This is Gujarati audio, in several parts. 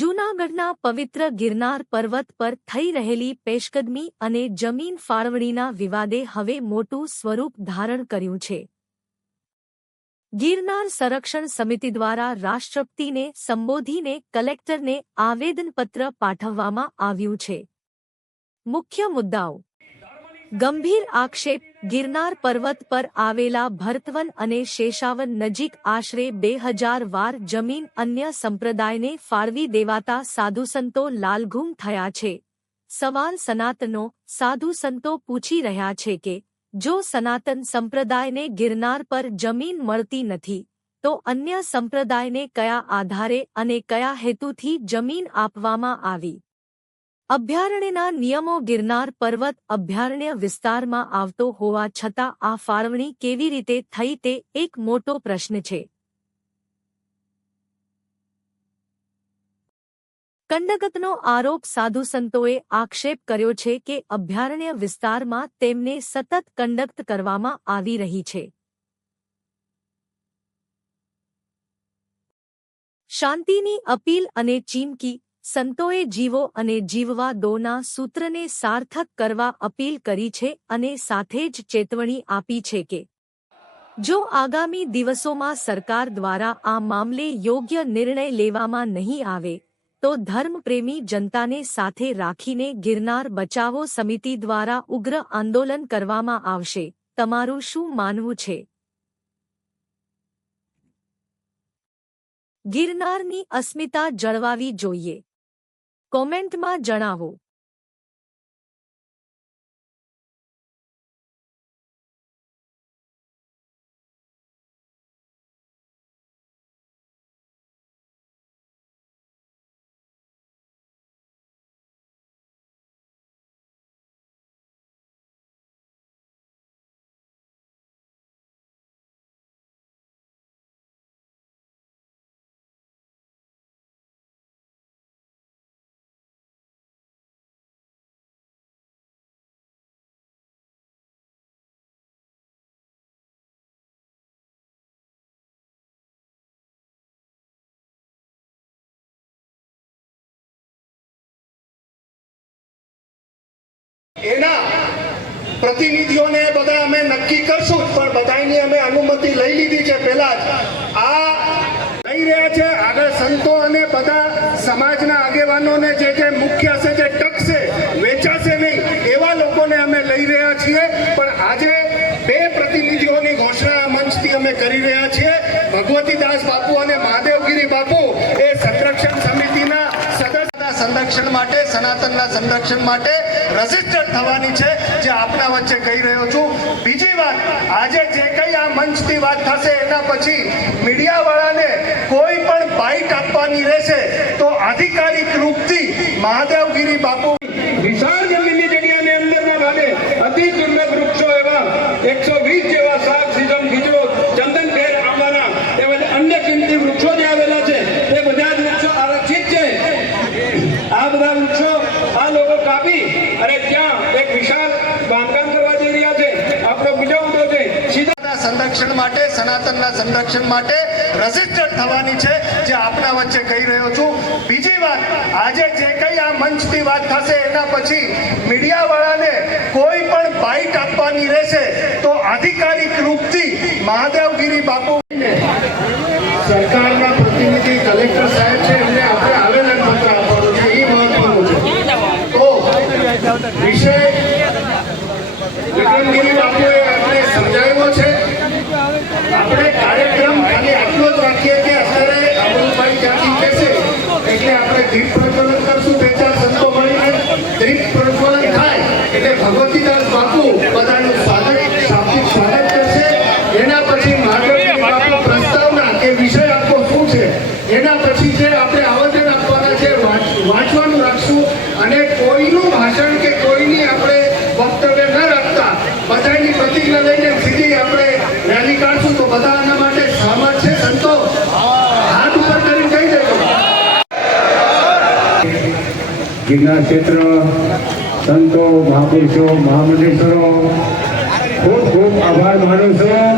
જૂનાગઢના પવિત્ર ગિરનાર પર્વત પર થઈ રહેલી પેશકદમી અને જમીન ફાળવણીના વિવાદે હવે મોટું સ્વરૂપ ધારણ કર્યું છે. ગિરનાર સંરક્ષણ સમિતિ દ્વારા રાષ્ટ્રપતિને સંબોધીને કલેક્ટરને આવેદનપત્ર પાઠવવામાં આવ્યું છે. મુખ્ય મુદ્દાઓ: ગંભીર આક્ષેપ: ગિરનાર પર્વત પર આવેલા ભરતવન અને શેષાવન નજીક આશરે 2000 વાર જમીન અન્ય સંપ્રદાયને ફાળવી દેવાતા સાધુસંતો લાલઘૂમ થયા છે. સવાલ: સનાતનો સાધુસંતો પૂછી રહ્યા છે કે જો સનાતન સંપ્રદાયને ગિરનાર પર જમીન મળતી નથી તો અન્ય સંપ્રદાયને કયા આધારે અને કયા હેતુથી જમીન આપવામાં આવી? અભયારણ્યના નિયમો: ગિરનાર પર્વત અભયારણ્ય વિસ્તારમાં આવતો હોવા છતાં આ ફાળવણી કેવી રીતે થઈ તે એક મોટો પ્રશ્ન છે. કંડગતનો આરોપ: સાધુસંતોએ આક્ષેપ કર્યો છે કે અભયારણ્ય વિસ્તારમાં તેમને સતત કંડક્ટ કરવામાં આવી રહી છે. શાંતિની અપીલ અને ચીમકી: સંતોએ જીવો અને જીવવા દોના સૂત્રને સાર્થક કરવા અપીલ કરી છે અને સાથે જ ચેતવણી આપી છે કે જો આગામી દિવસોમાં સરકાર દ્વારા આ મામલે યોગ્ય નિર્ણય લેવામાં નહીં આવે તો ધર્મપ્રેમી જનતાને સાથે રાખીને ગિરનાર બચાવો સમિતિ દ્વારા ઉગ્ર આંદોલન કરવામાં આવશે. તમારું શું માનવું છે? ગિરનારની અસ્મિતા જળવાવી જોઈએ. કોમેન્ટમાં જણાવો. એના પ્રતિનિધિઓને બધા અમે નક્કી કરશું, પણ બધાની અમે અનુમતિ લઈ લીધી છે. પહેલા જ આ લઈ રહ્યા છે. આગળ સંતો અને બધા સમાજના આગેવાનોને જે મુખ્ય છે, જે ટકશે, વેચાશે નહીં એવા લોકોને અમે લઈ રહ્યા છીએ. પણ આજે 2 પ્રતિનિધિઓની ઘોષણા મંચથી અમે કરી રહ્યા છીએ. ભગવતીદાસ બાપુ અને મહાદેવગીરી બાપુ એ સંરક્ષણ સમિતિના સંરક્ષણ માટે, સનાતનના સંરક્ષણ માટે રજીસ્ટર્ડ થવાની છે, જે આપના વચ્ચે કહી રહ્યો છું. બીજી વાત, આજે જે કંઈ આ મંચથી વાત થશે એના પછી મીડિયાવાળાને કોઈ પણ બાઇટ આપવાની રહેશે તો આધિકારિક રૂપથી મહાદેવગીરી બાપુ વિશાળ જમીનની જગ્યાની અંદરના ભાગે અતિ દુર્લભ વૃક્ષો એવા 120 જેવા શાક, સીઝમ, ખીજડો, ચંદન, કેર, આંબાના એવા અન્ય કિંમતી વૃક્ષો જે આવેલા છે એ બધા જ વૃક્ષો આરક્ષિત છે. આ બધા વૃક્ષો આ લોકો કાપી અને ત્યાં એક વિશાળ બાંધકામ કરવા જઈ રહ્યા છે. આપણો બીજો મુદ્દો છે સીધા સંરક્ષણ માટે, સનાતનના સંરક્ષણ માટે રજીસ્ટર્ડ થવાની છે, જે આપના વચ્ચે કહી રહ્યો છું. બીજી વાત, આજે જે કંઈ આ મંચથી વાત થશે એના પછી મીડિયાવાળાને કોઈ પણ બાઇટ આપવાની રહેશે તો આધિકારિક રૂપથી મહાદેવગીરી બાપુ સરકારના પ્રતિનિધિ કલેક્ટર સાહેબ છે એમને આપણે આવેદનપત્ર આપવાનું છે. એ મહત્વનું છે. તો વિષય વિક્રમગીરી બાપુએ આપણે સમજાવ્યો છે. આપણે કાર્યક્રમ ખાલી આટલો જ રાખીએ કે અત્યારે અમૃતભાઈ ત્યાંથી કહેશે એટલે આપણે દીપ પ્રજ્વલન કરશું. 2-4 સંતો મળીને દીપ પ્રજ્વલન થાય એટલે ભગવતીદાસ બાપુ બધાનું શાબ્દિક સ્વાગત કરશે. એના પછી મહાદેવગીરી બાપુ પ્રસ્તાવના કે વિષય આપવો શું છે એના પછી જે આપણે આવેદન આપવાના છે વાંચવાનું રાખશું. અને કોઈનું ભાષણ કે કોઈની આપણે વક્તવ્ય ન રાખતા બધાની પ્રતિજ્ઞા લઈને સીધી આપણે રેલી કાઢશું. તો બધા આના માટે સહમત છે? સંતો હાથ ઉપર કરી કહી દેજો. ગિરનાર ક્ષેત્ર સંતો, મહાપુરુષો, મહામંડલેશ્વરો ખૂબ ખૂબ આભાર માનું છું.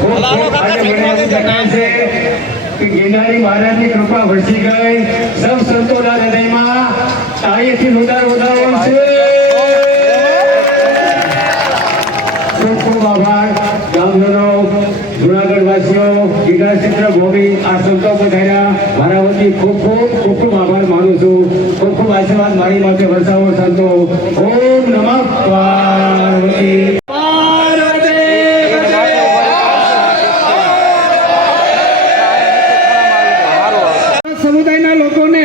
ખૂબ ખૂબ આજે મને એવું જણાય છે કે ગિરનારી મહારાજની કૃપા વરસી ગઈ. સૌ સંતોના હૃદયમાં તાળીથી વધારો છે. ખૂબ ખૂબ આભાર ગામજનો, જુનાગઢ વાસીઓ, ગિરનાર ક્ષેત્ર ભૂમિ, આ સંતો પધાર્યા. મારા વતી ખૂબ ખૂબ આભાર માનું છું. ખૂબ ખૂબ આશીર્વાદ મારી માટે વરસાવો સંતો. ઓમ નમઃ પાર્વતી. સમુદાયના લોકોને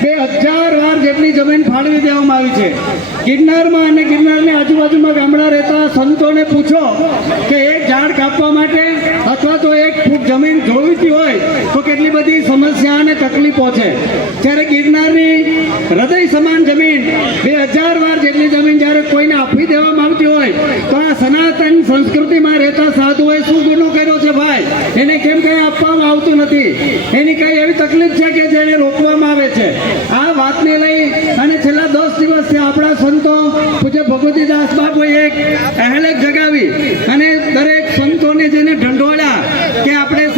2000 વાર જેટલી જમીન ફાળવી દેવામાં આવી છે. ગિરનારમાં અને ગિરનારની આજુબાજુમાં ગામડા રહેતા સંતોને પૂછો કે એક ઝાડ કાપવા માટે અથવા તો એક ફૂટ જમીન જોઈતી હોય તો કેટલી બધી સમસ્યા અને તકલીફો છે. જ્યારે ગિરનારની હૃદય સમાન જમીન 2000 વાર જેટલી જમીન જ્યારે કોઈને આપી દેવામાં આવતી હોય તો આ સનાતન સંસ્કૃતિમાં રહેતા સાધુઓએ શું ગુનો કર્યો છે ભાઈ? એને કેમ કંઈ આપવામાં આવતું નથી? એની કઈ એવી તકલીફ છે કે જેને રોકવામાં આવે છે? આ વાતને લઈ અને છેલ્લા 10 દિવસથી આપણા સંતો પૂજ્ય ભગવતીદાસ બાપુએ એક અહેલક જગાવી અને દરેક સંતોને જેને ઢંઢોળ્યા કે આપણે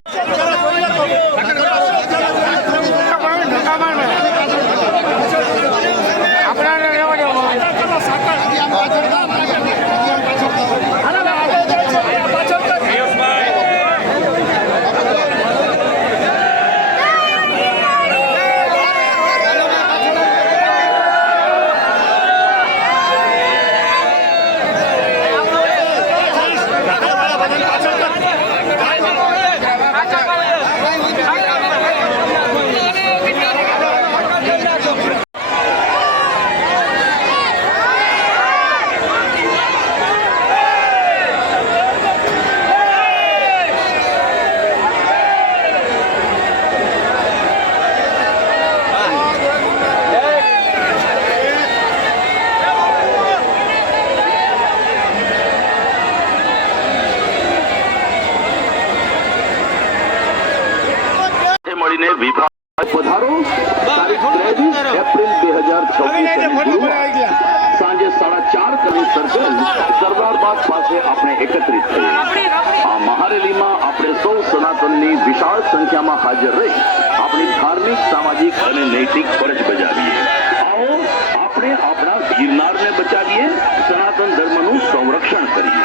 મળીને વિભાગ પધારો. તારીખ 23 એપ્રિલ 2026 સાંજે 4:30 કલાક સર્કલ સરદાર બાગ પાસે આપણે એકત્રિત થઈએ. આ મહારેલીમાં આપણે સૌ સનાતનની વિશાળ સંખ્યામાં હાજર રહી આપણી ધાર્મિક, સામાજિક અને નૈતિક ફરજ બજાવીએ. આવો આપણે આપણા ગિરનારને બચાવીએ, સનાતન ધર્મનું સંરક્ષણ કરીએ.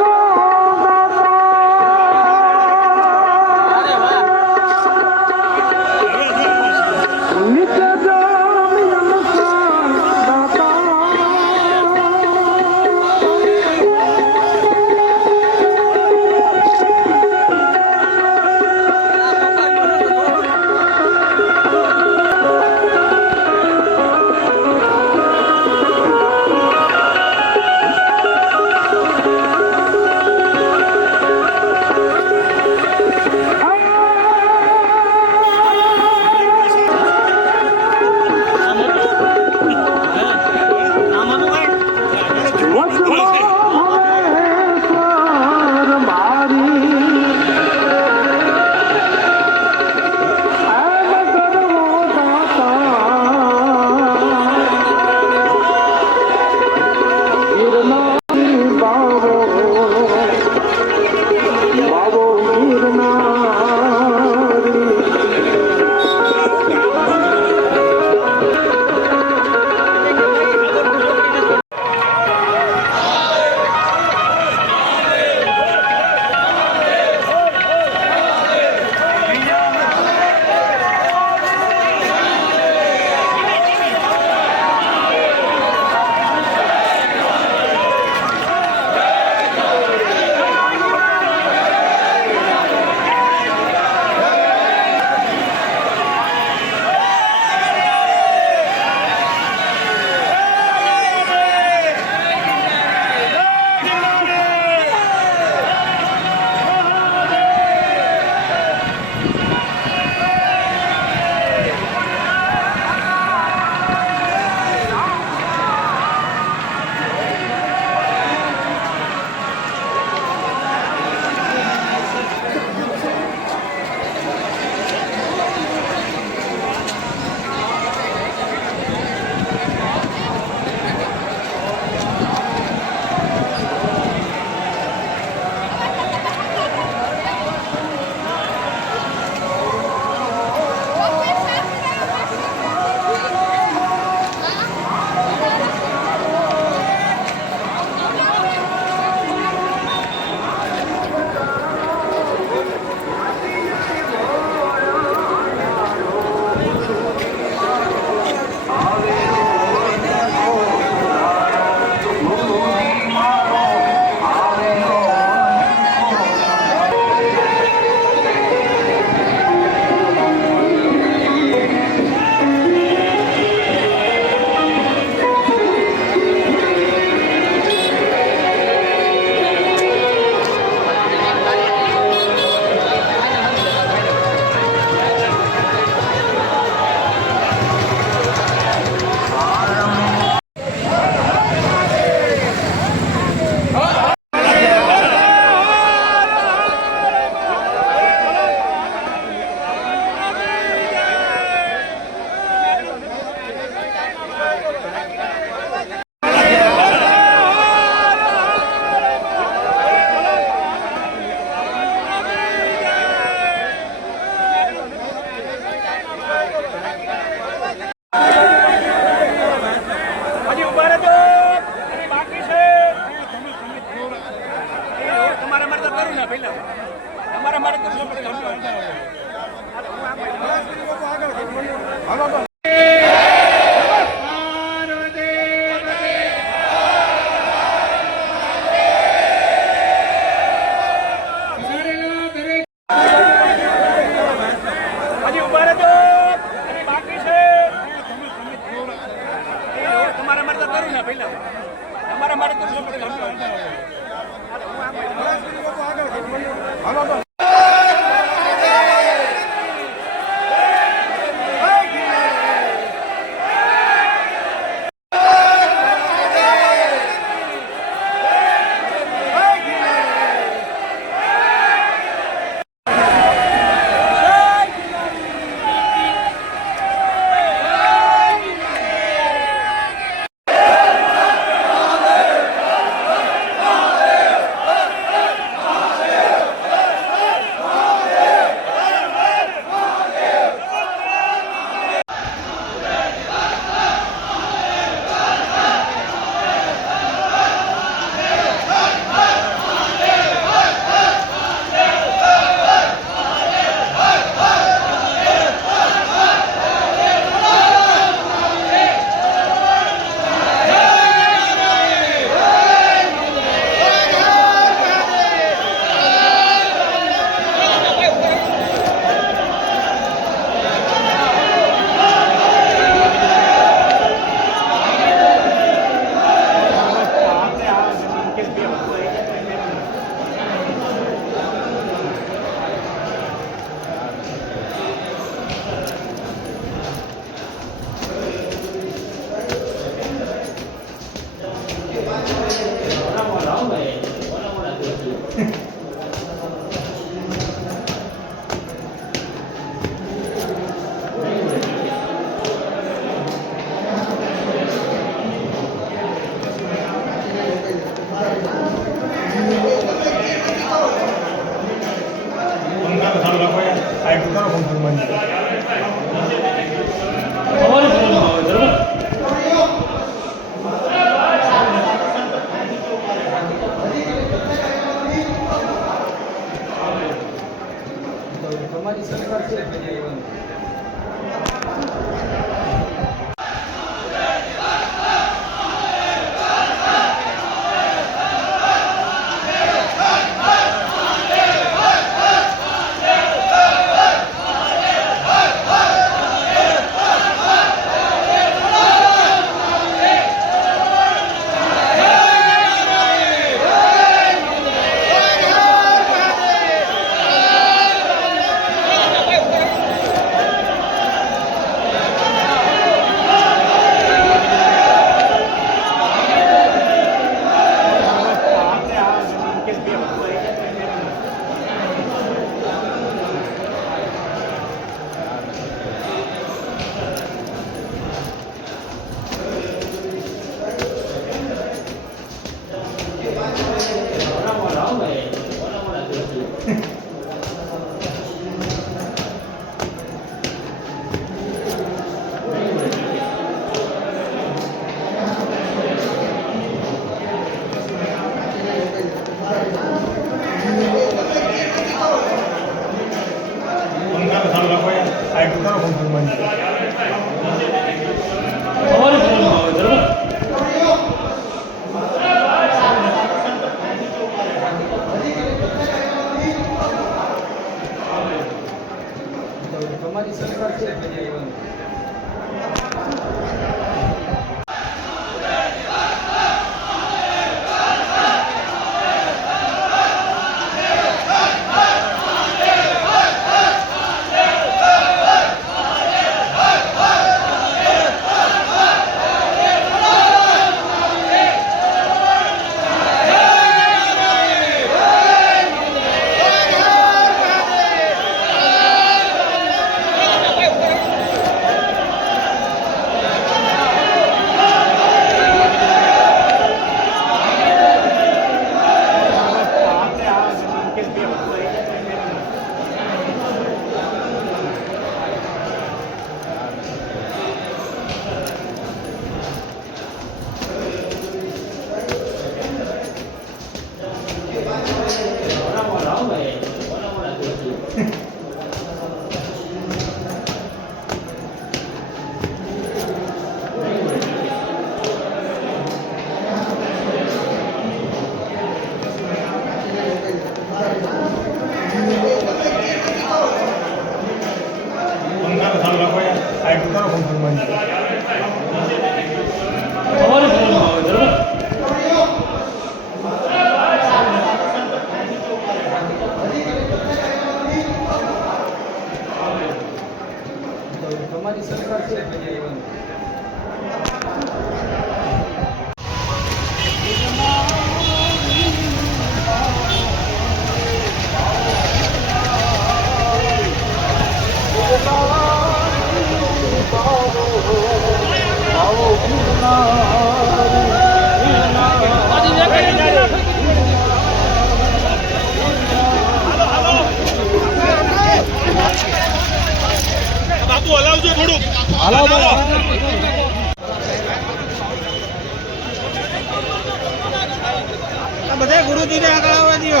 બધા ગુરુજીને આગળ આવવા દો.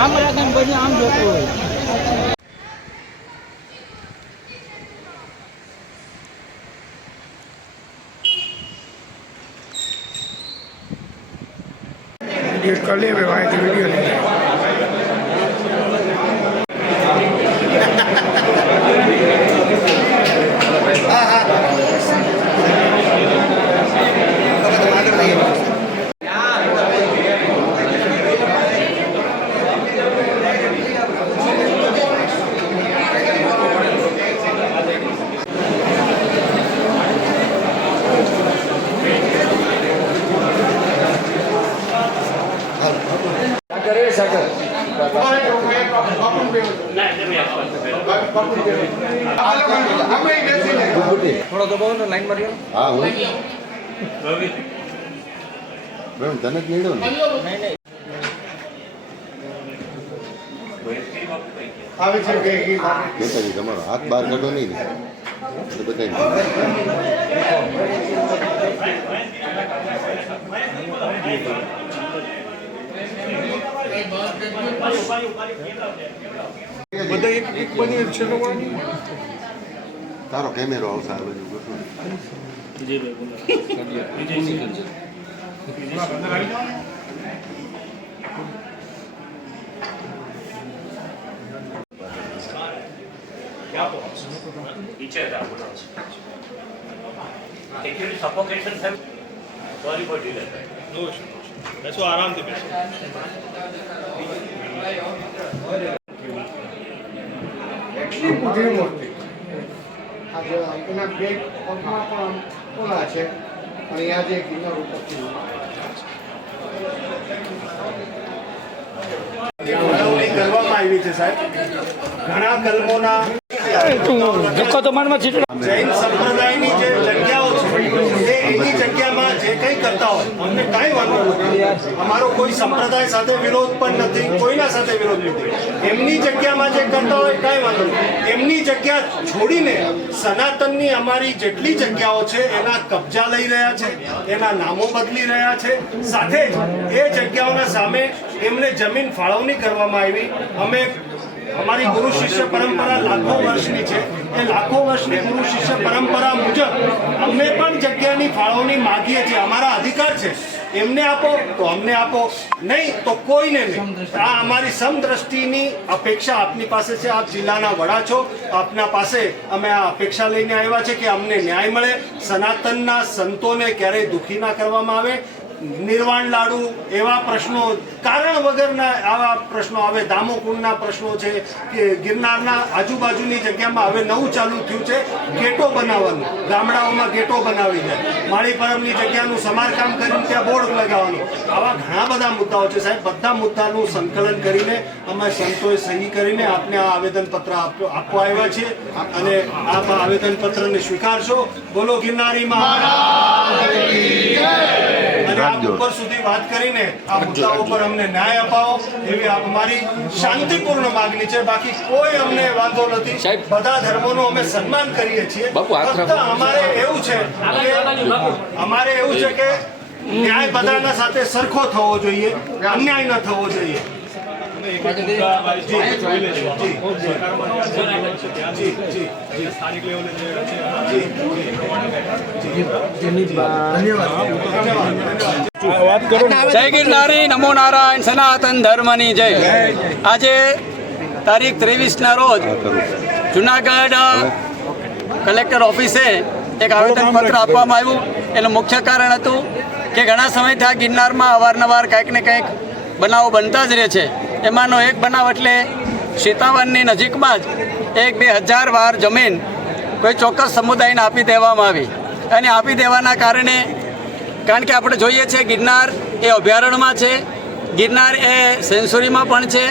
આમ રાખે બધું આમ જોતું હોય. થોડો દબાવો ને લાઈન મારી. હા હું તને જ નીડો ને નેતાજી તમારો હાથ બહાર કાઢો નહીં ને તો બતાવી તારો કેમેરો આવશે આ બાજુ બેસો આરામથી બેસો. એટલી બુદ્ધિ મૂર્તિ આજે એના બે પગમાં પણ ઓલા છે અને આજે કિન્નર ઉપરથી કરવામાં આવી છે સાહેબ. ઘણા કલમોના જૈન સંપ્રદાયની જે જગ્યાઓ છે એની જગ્યામાં જે કંઈ કરતા હોય અમને કાંઈ વાંધો નથી. અમારો કોઈ સંપ્રદાય સાથે વિરોધ પણ નથી, કોઈના સાથે વિરોધ નથી. એમની જગ્યામાં જે કરતા હોય કાંઈ વાંધો નથી. એમની જગ્યા છોડીને સનાતનની અમારી જેટલી જગ્યાઓ છે એના કબજા લઈ રહ્યા છે, એના નામો બદલી રહ્યા છે. સાથે જ એ જગ્યાઓના સામે એમને જમીન ફાળવણી કરવામાં આવી. અમે અમારી ગુરુ શિષ્ય પરંપરા લાખો વર્ષની છે. એ લાખો વર્ષની ગુરુ શિષ્ય પરંપરા મુજબ અમે પણ જગ્યાની ફાળવણી માગીએ છીએ. અમારા અધિકાર છે. એમને આપો તો અમને આપો, નહીં તો કોઈને નહીં. આ અમારી સમદ્રષ્ટિની અપેક્ષા આપની પાસે છે. આપ જિલ્લાના વડા છો, આપના પાસે અમે આ અપેક્ષા લઈને આવ્યા છે કે અમને ન્યાય મળે. સનાતનના સંતોને ક્યારેય દુઃખી ના કરવામાં આવે. નિર્વાણ લાડુ એવા પ્રશ્નો કારણ વગરના આવા પ્રશ્નો આવે. દામોકુંડના પ્રશ્નો છે કે ગિરનારના આજુબાજુની જગ્યામાં હવે નવું ચાલુ થયું છે ગેટો બનાવવાનું. ગામડાઓમાં ગેટો બનાવી જાય. માળી પરમની જગ્યાનું સમારકામ કરીને ત્યાં બોર્ડ લગાવવાનું. આવા ઘણા બધા મુદ્દાઓ છે સાહેબ. બધા મુદ્દાનું સંકલન કરીને અમે સંતોએ સહી કરીને આપને આ આવેદનપત્ર આપવા આવ્યા છીએ અને આપ આ આવેદનપત્રને સ્વીકારશો. બોલો ગિરનારી અને આપ ઉપર સુધી વાત કરીને આ મુદ્દાઓ પર અમને ન્યાય અપાવો એવી અમારી શાંતિપૂર્ણ માગણી છે. બાકી કોઈ અમને વાંધો નથી. બધા ધર્મોનું અમે સન્માન કરીએ છીએ. ફક્ત અમારે એવું છે કે ન્યાય બધાના સાથે સરખો થવો જોઈએ, અન્યાય ન થવો જોઈએ. સ્થાનિક લેવલે જય ગિરનારી, નમો નારાયણ, સનાતન ધર્મની જય. આજે તારીખ 23ના રોજ જુનાગઢ કલેક્ટર ઓફિસે એક આવેદનપત્ર આપવામાં આવ્યું. એનું મુખ્ય કારણ હતું કે ઘણા સમયથી આ ગિરનારમાં અવારનવાર કંઈક ને કંઈક બનાવો બનતા જ રહે છે. એમાંનો એક બનાવ એટલે સીતાવનની નજીકમાં જ 1-2 હજાર વાર જમીન કોઈ ચોક્કસ સમુદાયને આપી દેવામાં આવી. અને આપી દેવાના કારણે, કારણ કે આપણે જોઈએ છીએ ગિરનાર એ અભયારણ્યમાં છે, ગિરનાર એ સેન્ચુરીમાં પણ છે,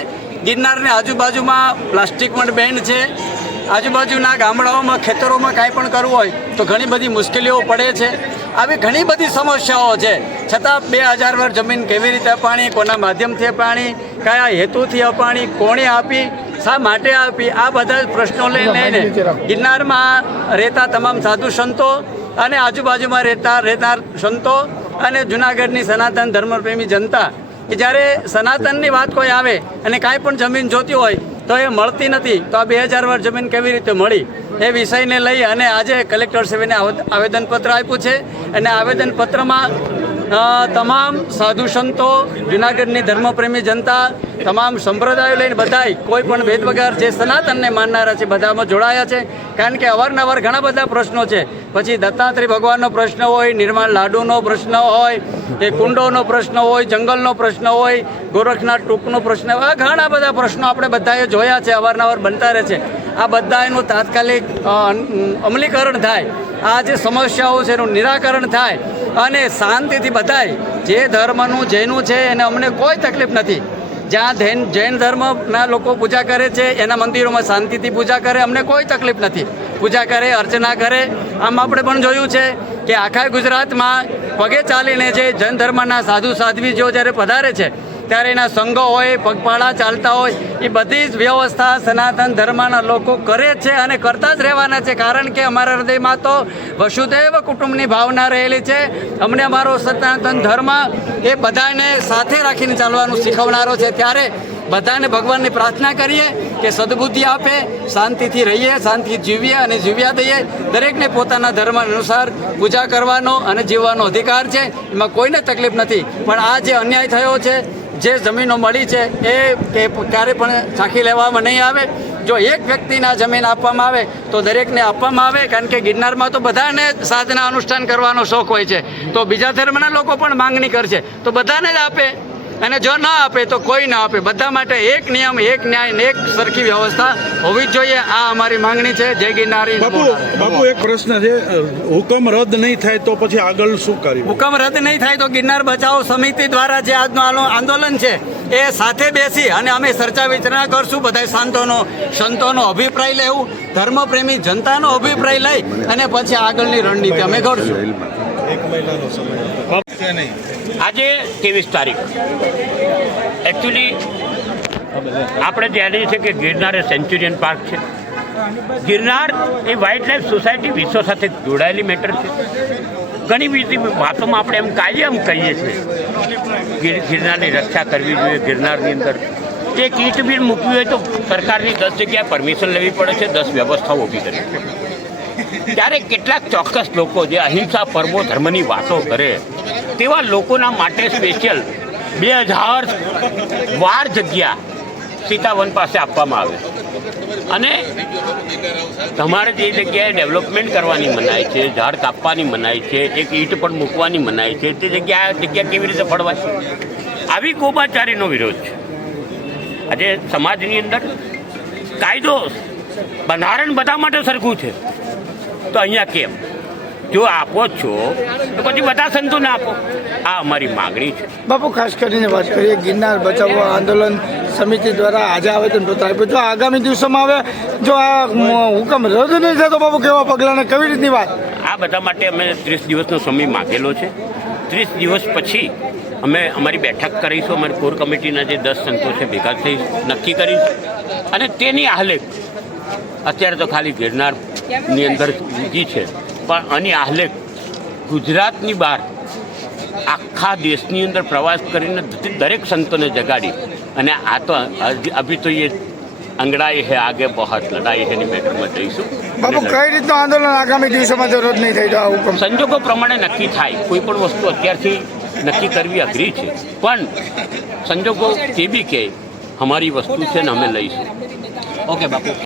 ગિરનારની આજુબાજુમાં પ્લાસ્ટિક પણ બેન છે, આજુબાજુના ગામડાઓમાં ખેતરોમાં કાંઈ પણ કરવું હોય તો ઘણી બધી મુશ્કેલીઓ પડે છે. આવી ઘણી બધી સમસ્યાઓ છે, છતાં 2000 વાર જમીન કેવી રીતે અપાણી, કોના માધ્યમથી અપાણી, કયા હેતુથી અપાણી, કોણે આપી, શા માટે આપી, આ બધા પ્રશ્નો લઈને ગિરનારમાં રહેતા તમામ સાધુ સંતો અને આજુબાજુમાં રહેનાર સંતો અને જૂનાગઢની સનાતન ધર્મપ્રેમી જનતા કે જ્યારે સનાતનની વાત કોઈ આવે અને કાંઈ પણ જમીન જોતી હોય તો એ મળતી નથી, તો આ 2000 વાર જમીન કેવી રીતે મળી, એ વિષયને લઈ અને આજે કલેક્ટરશ્રીને આવેદનપત્ર આપ્યું છે. અને આવેદનપત્રમાં તમામ સાધુ સંતો, જૂનાગઢની ધર્મપ્રેમી જનતા, તમામ સંપ્રદાયો લઈને બધાય કોઈ પણ ભેદ વગર જે સનાતનને માનનારા છે બધામાં જોડાયા છે. કારણ કે અવારનવાર ઘણા બધા પ્રશ્નો છે. પછી દત્તાત્રેય ભગવાનનો પ્રશ્ન હોય, નિર્માણ લાડુનો પ્રશ્ન હોય, એ કુંડોનો પ્રશ્ન હોય, જંગલનો પ્રશ્ન હોય, ગોરખનાથ ટૂંકનો પ્રશ્ન હોય, ઘણા બધા પ્રશ્નો આપણે બધાએ જોયા છે, અવારનવાર બનતા રહે છે. આ બધા એનું તાત્કાલિક અમલીકરણ થાય, આ જે સમસ્યાઓ છે એનું નિરાકરણ થાય અને શાંતિથી બધાય જે ધર્મનું જેનું છે એને અમને કોઈ તકલીફ નથી. જ્યાં જૈન ધર્મના લોકો પૂજા કરે છે એના મંદિરોમાં શાંતિથી પૂજા કરે, અમને કોઈ તકલીફ નથી. પૂજા કરે, અર્ચના કરે. આમ આપણે પણ જોયું છે કે આખા ગુજરાતમાં પગે ચાલીને જે જૈન ધર્મના સાધુ સાધ્વીઓ જ્યારે પધારે છે ત્યારે એના સંઘો હોય, પગપાળા ચાલતા હોય, એ બધી જ વ્યવસ્થા સનાતન ધર્મના લોકો કરે છે અને કરતા જ રહેવાના છે. કારણ કે અમારા હૃદયમાં તો વસુધૈવ કુટુંબની ભાવના રહેલી છે. અમને અમારો સનાતન ધર્મ એ બધાને સાથે રાખીને ચાલવાનું શીખવનારો છે. ત્યારે બધાને ભગવાનની પ્રાર્થના કરીએ કે સદબુદ્ધિ આપે, શાંતિથી રહીએ, શાંતિથી જીવીએ અને જીવ્યા દઈએ. દરેકને પોતાના ધર્મ અનુસાર પૂજા કરવાનો અને જીવવાનો અધિકાર છે, એમાં કોઈને તકલીફ નથી. પણ આ જે અન્યાય થયો છે, જે જમીનો મળી છે એ ક્યારે પણ ચાખી લેવામાં નહીં આવે. જો એક વ્યક્તિને આ જમીન આપવામાં આવે તો દરેકને આપવામાં આવે. કારણ કે ગિરનારમાં તો બધાને સાધના અનુષ્ઠાન કરવાનો શોખ હોય છે, તો બીજા ધર્મના લોકો પણ માંગણી કરશે તો બધાને જ આપે, અને જો ના આપે તો કોઈ ના આપે. બધા માટે એક નિયમ, એક ન્યાય ને એક સરખી વ્યવસ્થા હોવી જ જોઈએ. આ અમારી માંગણી છે. જય ગિરનારી. બાપુ એક પ્રશ્ન છે, હુકમ રદ નહીં થાય તો પછી આગળ શું કર્યું? હુકમ રદ નહીં થાય તો ગિરનાર બચાવો સમિતિ દ્વારા જે આજનું આંદોલન છે એ સાથે બેસી અને અમે ચર્ચા વિચારણા કરશું. બધા સંતોનો અભિપ્રાય લેવું, ધર્મપ્રેમી જનતાનો અભિપ્રાય લઈ અને પછી આગળની રણનીતિ અમે ઘડશું. આજે 23 તારીખ એકચ્યુઅલી આપણે જાણીએ છીએ કે ગિરનાર એ સેન્ચુરિયન પાર્ક છે. ગિરનાર એ વાઇલ્ડ લાઈફ સોસાયટી વિશ્વ સાથે જોડાયેલી મેટર છે. ઘણી બધી વાતોમાં આપણે કાયમ કહીએ છીએ ગિરનારની રક્ષા કરવી જોઈએ. ગિરનારની અંદર એક ઈંટ બી મૂકવી હોય તો સરકારની 10 જગ્યાએ પરમિશન લેવી પડે છે, 10 વ્યવસ્થાઓ ઊભી કરવી છે. ત્યારે કેટલાક ચોક્કસ લોકો જે અહિંસા પરમો ધર્મની વાતો કરે તેવા લોકોના માટે સ્પેશિયલ 2000 વાર જગ્યા સીતાવન પાસે આપવામાં આવે. અને તમારે જે જગ્યાએ ડેવલપમેન્ટ કરવાની મનાઈ છે, ઝાડ કાપવાની મનાઈ છે, એક ઈંટ પણ મૂકવાની મનાઈ છે, તે જગ્યા કેવી રીતે ફળવાય? આવી ગોમાચારીનો વિરોધ છે. આજે સમાજની અંદર કાયદો, બંધારણ બધા માટે સરખું છે, તો અહીંયા કેમ? જો આપો છો તો પછી બધા સંતોને આપો. આ અમારી માગણી છે. બાપુ, ખાસ કરીને વાત કરીએ ગિરનાર બચાવો આંદોલન સમિતિ દ્વારા આજે આવેદનપત્ર આપ્યું. જો આગામી દિવસોમાં હવે જો આ હુકમ રદ નહીં થાય તો બાપુ કેવા પગલાંને કેવી રીતની વાત? આ બધા માટે અમે 30 દિવસનો સમય માગેલો છે. 30 દિવસ પછી અમે અમારી બેઠક કરીશું. અમારી કોર કમિટીના જે 10 સંતો છે ભેગા થઈ નક્કી કરીશું. અને તેની આહલેખ અત્યારે તો ખાલી ગિરનારની અંદર ઊંચી છે, પણ આની આહલેખ ગુજરાતની બહાર આખા દેશની અંદર પ્રવાસ કરીને દરેક સંતોને જગાડી. અને આ તો અભી તો એ અંગડાઈ હે આગે બહોત લડાઈ હે ની મેટરમાં જઈશું. બાપુ કઈ રીતનું આંદોલન આગામી દિવસોમાં જો રદ નહીં થાય તો આ હુકમ સંજોગો પ્રમાણે નક્કી થાય. કોઈ પણ વસ્તુ અત્યારથી નક્કી કરવી અઘરી છે, પણ સંજોગો જે બી કે અમારી વસ્તુ છે ને અમે લઈશું. ઓકે બાપુ.